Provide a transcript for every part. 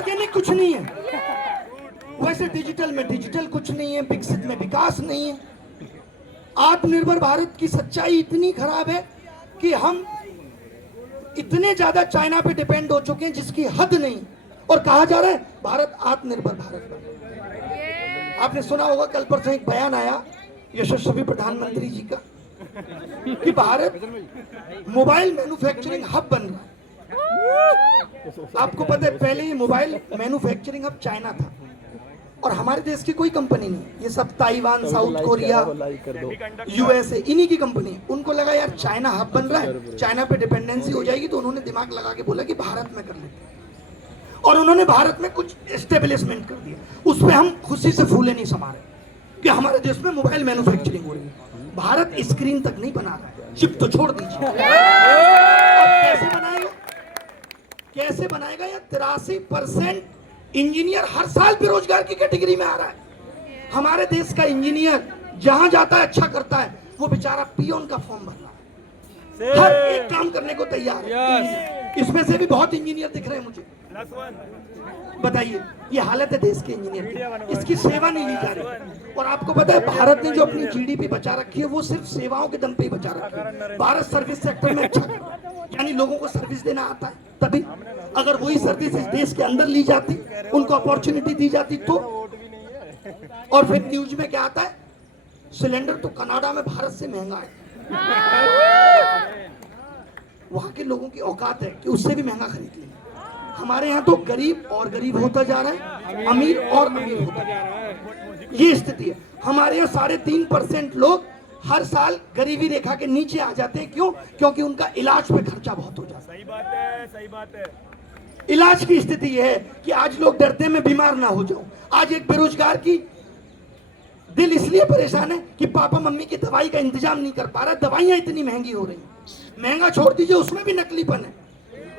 Organic कुछ नहीं है, वैसे डिजिटल में डिजिटल कुछ नहीं है, विकसित में विकास नहीं है। आत्मनिर्भर भारत की सच्चाई इतनी खराब है कि हम इतने ज्यादा चाइना पे डिपेंड हो चुके हैं जिसकी हद नहीं, और कहा जा रहा है भारत आत्मनिर्भर भारत बने। आपने सुना होगा कल परसों एक बयान आया यशस्वी प्रधानमंत्री जी का कि भारत मोबाइल मैन्युफैक्चरिंग हब बन रहा है। आपको पता है पहले ये मोबाइल मैन्युफैक्चरिंग हब चाइना था और हमारे देश की कोई कंपनी नहीं, ये सब ताइवान, साउथ कोरिया, यूएसए, इन्हीं की कंपनी है। उनको लगा यार चाइना हब बन रहा है, चाइना पे डिपेंडेंसी हो जाएगी, तो उन्होंने दिमाग लगा के बोला कि भारत में कर लेते हैं, और उन्होंने भारत में कुछ एस्टेब्लिशमेंट कर दिया। उस पर हम खुशी से फूले नहीं समा रहे कि हमारे देश में मोबाइल मैन्युफैक्चरिंग हो रही है। भारत स्क्रीन तक नहीं बना रहा है, चिप तो छोड़ दीजिए। कैसे बनाएगा, कैसे बनाएगा? या 83% इंजीनियर हर साल बेरोजगार की कैटेगरी में आ रहा है। हमारे देश का इंजीनियर जहां जाता है अच्छा करता है, वो बेचारा पियोन का फॉर्म भर रहा है, हर एक काम करने को तैयार है। इसमें से भी बहुत इंजीनियर दिख रहे हैं मुझे। बताइए, ये हालत है देश के इंजीनियर की, इसकी सेवा नहीं ली जा रही। और आपको पता है भारत ने जो अपनी जीडीपी बचा रखी है वो सिर्फ सेवाओं के दम पे ही बचा रखी है। भारत सर्विस सेक्टर में अच्छा कर रहा है, यानी लोगों को सर्विस देना आता है। तभी अगर वही सर्विस इस देश के अंदर ली जाती, उनको अपॉर्चुनिटी दी जाती तो। और फिर न्यूज में क्या आता है, सिलेंडर तो कनाडा में भारत से महंगा है। वहां के लोगों की औकात है कि उससे भी महंगा खरीद लेंगे। हमारे यहाँ तो गरीब और गरीब होता जा रहा है, अमीर और अमीर होता जा रहा है। ये स्थिति है। हमारे यहाँ 3.5% लोग हर साल गरीबी रेखा के नीचे आ जाते हैं। क्यों? क्योंकि उनका इलाज पे खर्चा बहुत हो जाता है। सही बात है, सही बात है। इलाज की स्थिति यह है कि आज लोग डरते हैं मैं बीमार ना हो जाऊं। आज एक बेरोजगार की दिल इसलिए परेशान है कि पापा मम्मी की दवाई का इंतजाम नहीं कर पा रहा। दवाइयां इतनी महंगी हो रही, महंगा छोड़ दीजिए, उसमें भी नकलीपन है।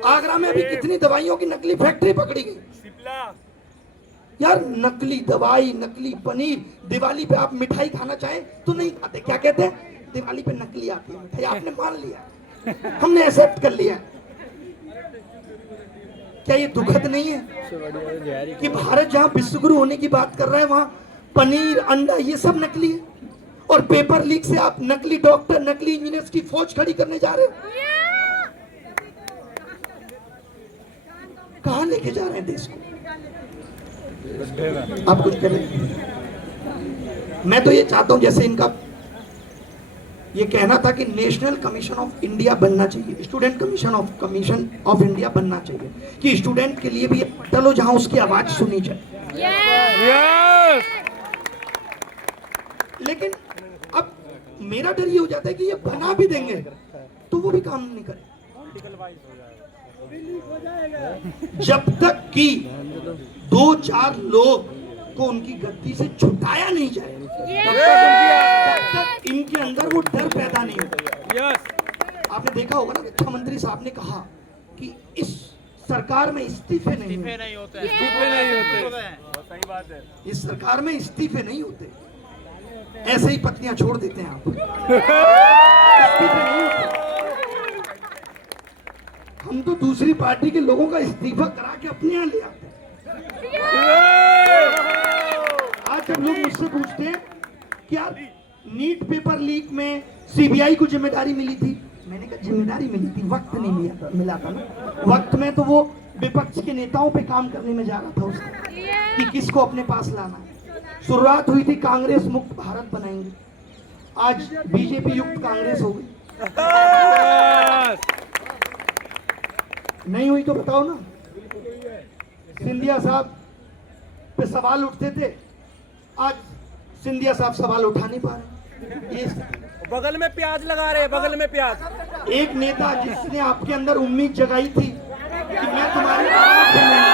आगरा में अभी कितनी दवाइयों की नकली फैक्ट्री पकड़ी गई। यार नकली दवाई, नकली पनीर। दिवाली पे आप मिठाई खाना चाहें तो नहीं खाते, क्या कहते हैं? दिवाली पे नकली आती है मिठाई। आपने मान लिया, हमने एक्सेप्ट कर लिया। क्या ये दुखद नहीं है कि भारत जहां विश्वगुरु होने की बात कर रहा है वहां पनीर, अंडा, ये सब नकली है? और पेपर लीक से आप नकली डॉक्टर, नकली इंजीनियर्स की फौज खड़ी करने जा रहे हो। कहां लेके जा रहे हैं देश को? आप कुछ करें। मैं तो ये चाहता हूं, जैसे इनका ये कहना था कि नेशनल कमीशन ऑफ इंडिया बनना चाहिए, स्टूडेंट कमीशन ऑफ इंडिया बनना चाहिए, कि स्टूडेंट के लिए भी ये पोर्टल हो जहां उसकी आवाज सुनी जाए। लेकिन अब मेरा डर ये हो जाता है कि ये बना भी देंगे तो वो भी काम नहीं करे। जब तक कि 2-4 लोग को उनकी गद्दी से छुटाया नहीं जाए, तब तक इनके अंदर वो डर पैदा नहीं होता। आपने देखा होगा ना, रक्षा मंत्री साहब ने कहा कि इस सरकार में इस्तीफे नहीं होते। सही बात है। इस सरकार में इस्तीफे नहीं होते, ऐसे ही पत्नियां छोड़ देते हैं आप। इस्तीफे नहीं होते। हम तो दूसरी पार्टी के लोगों का इस्तीफा करा के अपने यहाँ ले आते हैं। आज जब लोग मुझसे पूछते हैं कि यार नीट पेपर लीक में सीबीआई को जिम्मेदारी मिली थी, मैंने कहा जिम्मेदारी मिली थी, वक्त नहीं मिला था ना। वक्त में तो वो विपक्ष के नेताओं पे काम करने में जा रहा था उसका, कि किसको अपने पास लाना। शुरुआत हुई थी कांग्रेस मुक्त भारत बनाएंगे, आज बीजेपी युक्त कांग्रेस हो गई। नहीं हुई तो बताओ ना। सिंधिया साहब पे सवाल उठते थे, आज सिंधिया साहब सवाल उठा नहीं पा रहे। बगल में प्याज लगा रहे, बगल में प्याज। एक नेता जिसने आपके अंदर उम्मीद जगाई थी कि मैं तुम्हारी आवाज बनूंगा,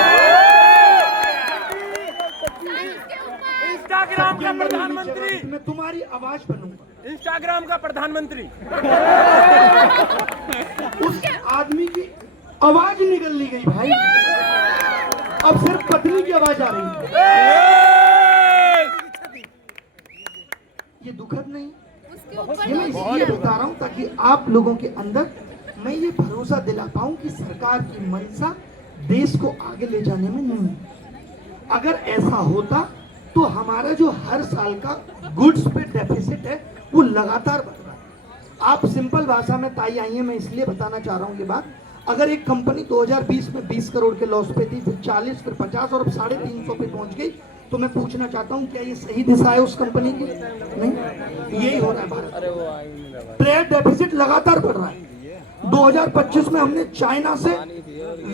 इंस्टाग्राम का प्रधानमंत्री, मैं तुम्हारी आवाज बनूंगा, इंस्टाग्राम का प्रधानमंत्री, उस आदमी की आवाज निकल ली गई भाई। अब सिर्फ पत्नी की आवाज आ रही है। ये दुखद नहीं? ये मैं इसलिए बता रहा हूं ताकि आप लोगों के अंदर मैं ये भरोसा दिला पाऊं कि सरकार की मंशा देश को आगे ले जाने में नहीं है। अगर ऐसा होता तो हमारा जो हर साल का गुड्स पे डेफिसिट है वो लगातार बढ़ रहा है। आप सिंपल भाषा में ताई आई है, मैं इसलिए बताना चाह रहा हूँ ये बात। अगर एक कंपनी 2020 में 20 करोड़ के लॉस पे थी, फिर 40, फिर 50 और अब 350 पे पहुंच गई, तो मैं पूछना चाहता हूँ क्या ये सही दिशा है उस कंपनी की? नहीं, यही हो रहा है भारत। ट्रेड डेफिसिट लगातार बढ़ रहा है। 2025 में हमने चाइना से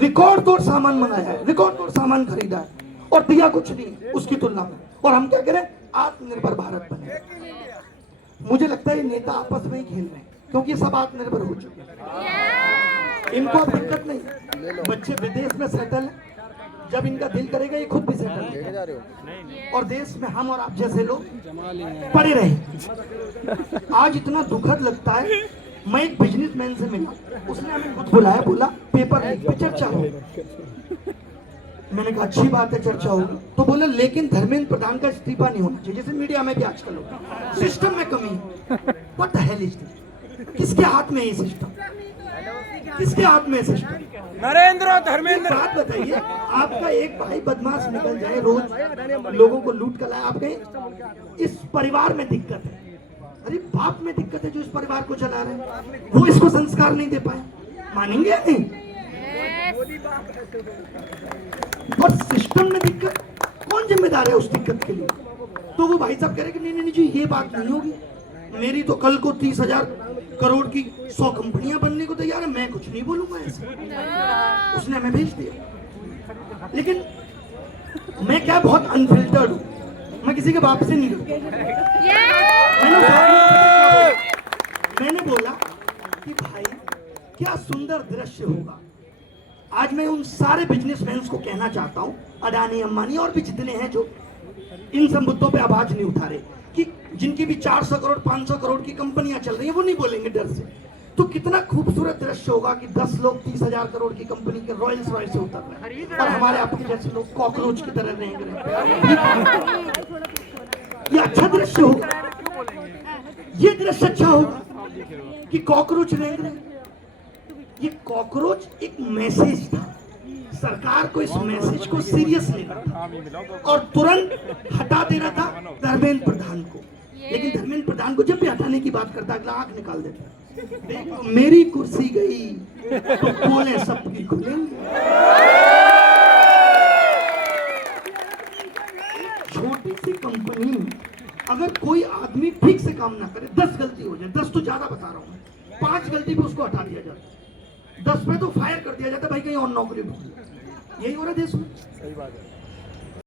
रिकॉर्ड तोड़ सामान मंगाया है, रिकॉर्ड तोड़ सामान खरीदा है और दिया कुछ नहीं उसकी तुलना में, और हम क्या करें? आत्मनिर्भर भारत बने। मुझे लगता है ये नेता आपस में ही खेल रहे हैं, क्योंकि ये सब आत्मनिर्भर हो चुके हैं। इनको अब दिक्कत नहीं, बच्चे विदेश में सेटल है, जब इनका दिल करेगा ये खुद भी सेटल है, और देश में हम और आप जैसे लोग पड़े रहे। आज इतना दुखद लगता है, मैं एक बिजनेसमैन से मिला, उसने हमें खुद बुलाया, बोला पेपर लीक पे चर्चा हो। मैंने कहा अच्छी बात है, चर्चा होगी। तो बोला लेकिन धर्मेंद्र प्रधान का इस्तीफा नहीं होना चाहिए, जैसे मीडिया में भी आजकल होता है। सिस्टम में कमी है। What the hell is this? किसके हाथ में है ये सिस्टम? किसके हाथ में है सिस्टम? नरेंद्र धर्मेंद्र। बात बताइए, आपका एक भाई बदमाश निकल जाए, रोज लोगों को लूट कर लाए, आप कहें इस परिवार में दिक्कत है। अरे बाप में दिक्कत है जो इस परिवार को चला रहे हैं, वो इसको संस्कार नहीं दे पाए, मानेंगे या नहीं? और सिस्टम में दिक्कत, कौन जिम्मेदार है उस दिक्कत के लिए? तो वो भाई साहब कह रहे कि नहीं जी ये बात नहीं होगी, मेरी तो कल को 30,000 करोड़ की 100 कंपनियां बनने को तैयार है, मैं कुछ नहीं बोलूंगा ऐसे। उसने हमें भेज दिया। लेकिन मैं क्या बहुत अनफिल्टर्ड हूं, मैं किसी के बाप से नहीं डरता। मैंने बोला कि भाई क्या सुंदर दृश्य होगा। आज मैं उन सारे बिजनेसमैन को कहना चाहता हूं, अडानी अंबानी और भी जितने हैं जो इन सब मुद्दों पे आवाज नहीं उठा रहे, कि जिनकी भी 400 करोड़ 500 करोड़ की कंपनियां चल रही हैं, वो नहीं बोलेंगे डर से। तो कितना खूबसूरत दृश्य होगा कि 10 लोग 30,000 करोड़ की कंपनी के रॉयल्स रॉयल्स से उतर रहे हैं और हमारे आपके जैसे लोग कॉकरोच की तरह रेंग रहे हैं। ये अच्छा दृश्य होगा, ये दृश्य अच्छा होगा कि कॉकरोच रेंग रहे हैं। ये कॉकरोच एक मैसेज था, सरकार को इस मैसेज को सीरियस लेना था और तुरंत हटा देना था धर्मेंद्र प्रधान को। लेकिन धर्मेंद्र प्रधान को जब भी हटाने की बात करता अगला आंख निकाल देता। देखो मेरी कुर्सी गई तो बोले सबकी खुलेंगे। छोटी सी कंपनी में अगर कोई आदमी ठीक से काम ना करे, 10 गलती हो जाए, 10 तो ज्यादा बता रहा हूं मैं, 5 गलती पे उसको हटा दिया जाता, 10 पे तो फायर कर दिया जाता, भाई कहीं और नौकरी ढूंढ। यही हो रहा है देश में। सही बात है।